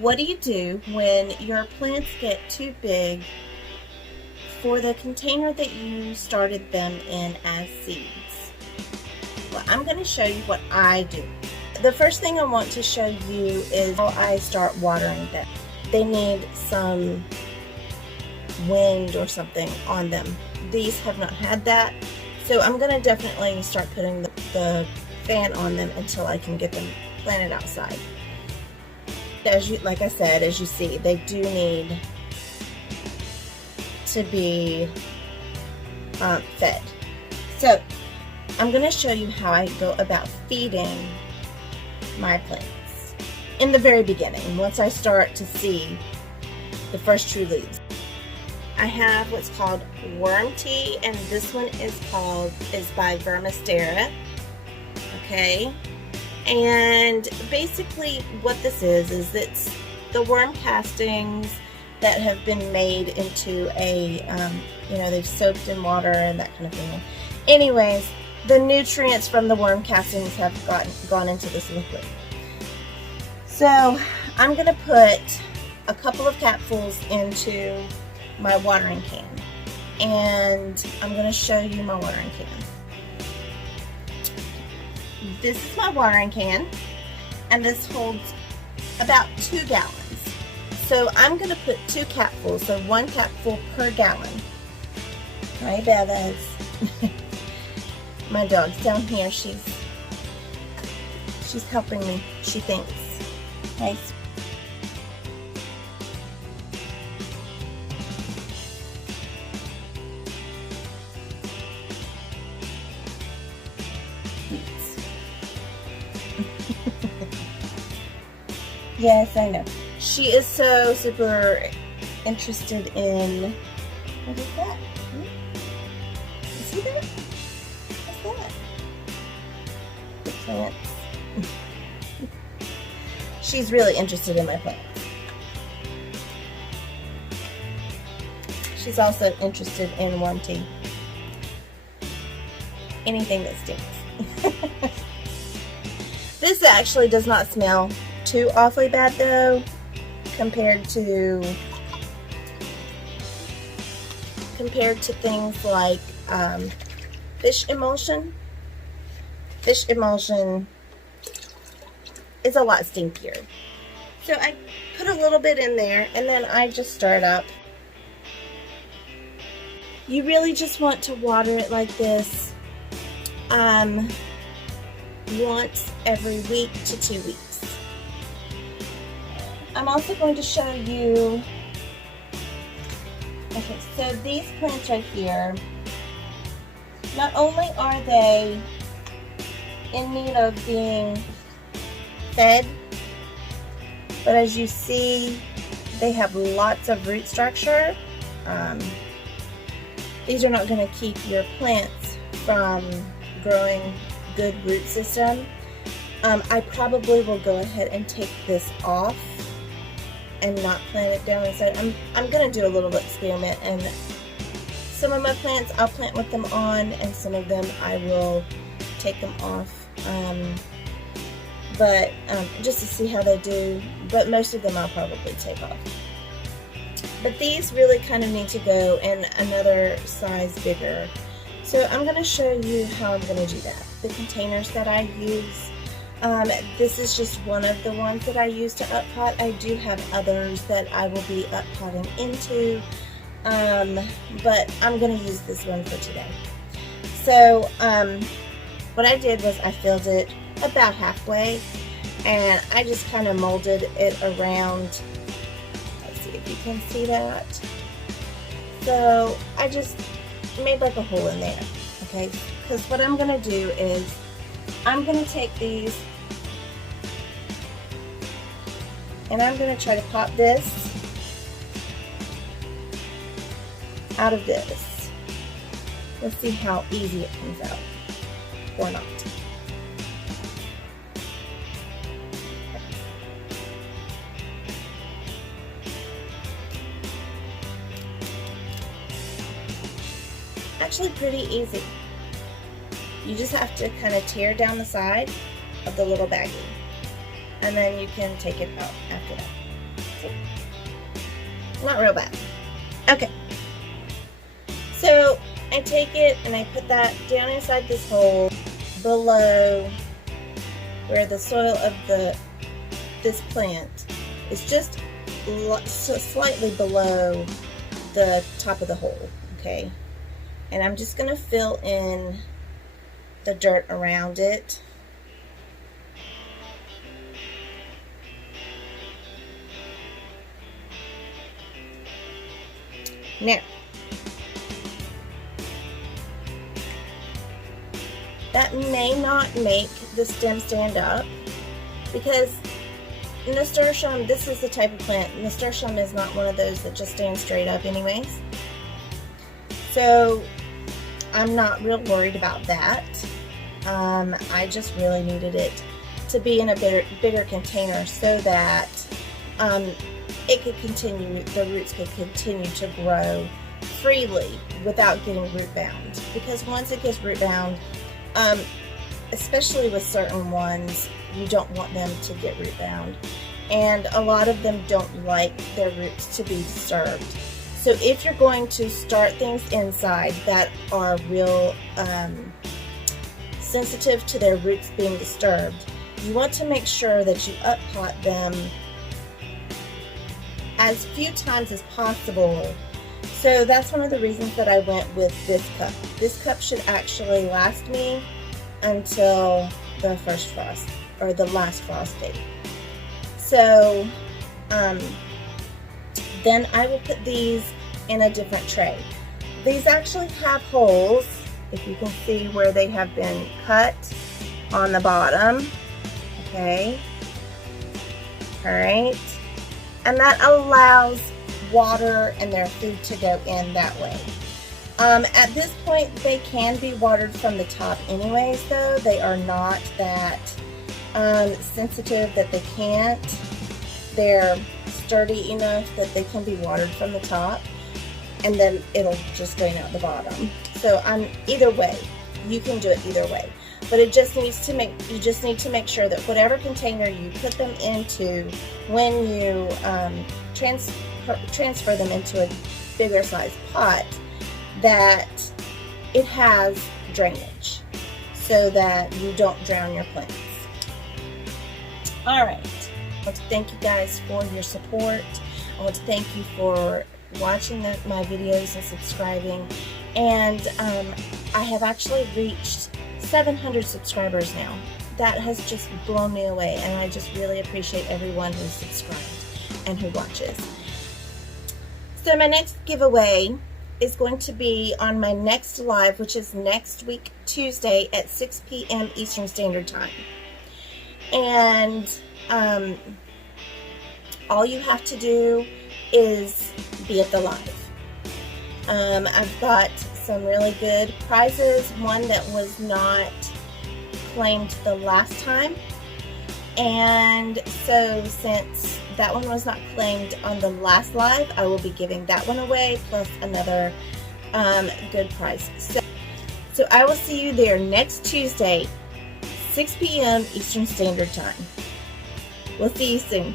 What do you do when your plants get too big for the container that you started them in as seeds? Well, I'm going to show you what I do. The first thing I want to show you is how I start watering them. They need some wind or something on them. These have not had that, so I'm going to definitely start putting the fan on them until I can get them planted outside. Like I said, as you see, they do need to be fed. So I'm going to show you how I go about feeding my plants in the very beginning, once I start to see the first true leaves. I have what's called worm tea, and this one is by Vermistera. Okay, and basically what this is it's the worm castings that have been made into a they've soaked in water and that kind of thing. Anyways, the nutrients from the worm castings have gone into this liquid. So I'm going to put a couple of capfuls into my watering can, and I'm going to show you my watering can. This is my watering can, and this holds about 2 gallons. So I'm going to put 2 capfuls, so 1 capful per gallon. Hi, Bevas. My dog's down here. She's helping me, she thinks. Nice. Yes, I know. She is so super interested in, what is that? You see that? What's that? The plants. She's really interested in my plants. She's also interested in worm tea. Anything that stinks. This actually does not smell too awfully bad though, compared to things like fish emulsion. Fish emulsion is a lot stinkier. So I put a little bit in there, and then I just stir it up. You really just want to water it like this once every week to 2 weeks. I'm also going to show you, okay, so these plants right here, not only are they in need of being fed, but as you see, they have lots of root structure. These are not going to keep your plants from growing good root system. I probably will go ahead and take this off and not plant it down inside. I'm going to do a little experiment, and some of my plants I'll plant with them on, and some of them I will take them off. Just to see how they do, but most of them I'll probably take off. But these really kind of need to go in another size bigger. So I'm going to show you how I'm going to do that. The containers that I use, this is just one of the ones that I use to up pot. I do have others that I will be up potting into, but I'm going to use this one for today. So what I did was I filled it about halfway, and I just kind of molded it around. Let's see if you can see that. So I just made like a hole in there, okay? Because what I'm going to do is I'm going to take these and I'm going to try to pop this out of this. Let's see how easy it comes out, or not. Actually pretty easy. You just have to kind of tear down the side of the little baggie, and then you can take it out after that. Not real bad. Okay. So I take it and I put that down inside this hole below where the soil of this plant is just slightly below the top of the hole. Okay. And I'm just going to fill in the dirt around it. Now, that may not make the stem stand up because nasturtium, this is the type of plant, nasturtium is not one of those that just stands straight up anyways. So I'm not real worried about that. I just really needed it to be in a bigger container so that it could continue, the roots could continue to grow freely without getting root bound. Because once it gets root bound, especially with certain ones, you don't want them to get root bound. And a lot of them don't like their roots to be disturbed. So if you're going to start things inside that are real sensitive to their roots being disturbed, you want to make sure that you up-pot them as few times as possible. So that's one of the reasons that I went with this cup. This cup should actually last me until the first frost, or the last frost date. So then I will put these in a different tray. These actually have holes, if you can see where they have been cut on the bottom. Okay. Alright. And that allows water and their food to go in that way. At this point, they can be watered from the top anyways, though. They are not that sensitive that they can't. They're sturdy enough that they can be watered from the top, and then it'll just drain out the bottom. So either way, you can do it either way. But it just needs to you just need to make sure that whatever container you put them into, when you transfer them into a bigger size pot, that it has drainage so that you don't drown your plants. Alright, I want to thank you guys for your support. I want to thank you for watching my videos and subscribing. And I have actually reached 700 subscribers now. That has just blown me away, and I just really appreciate everyone who's subscribed and who watches. So my next giveaway is going to be on my next live, which is next week, Tuesday at 6 p.m. Eastern Standard Time. And all you have to do is be at the live. I've got some really good prizes, one that was not claimed the last time, and so since that one was not claimed on the last live, I will be giving that one away plus another good prize. So I will see you there next Tuesday, 6 p.m. Eastern Standard Time. We'll see you soon.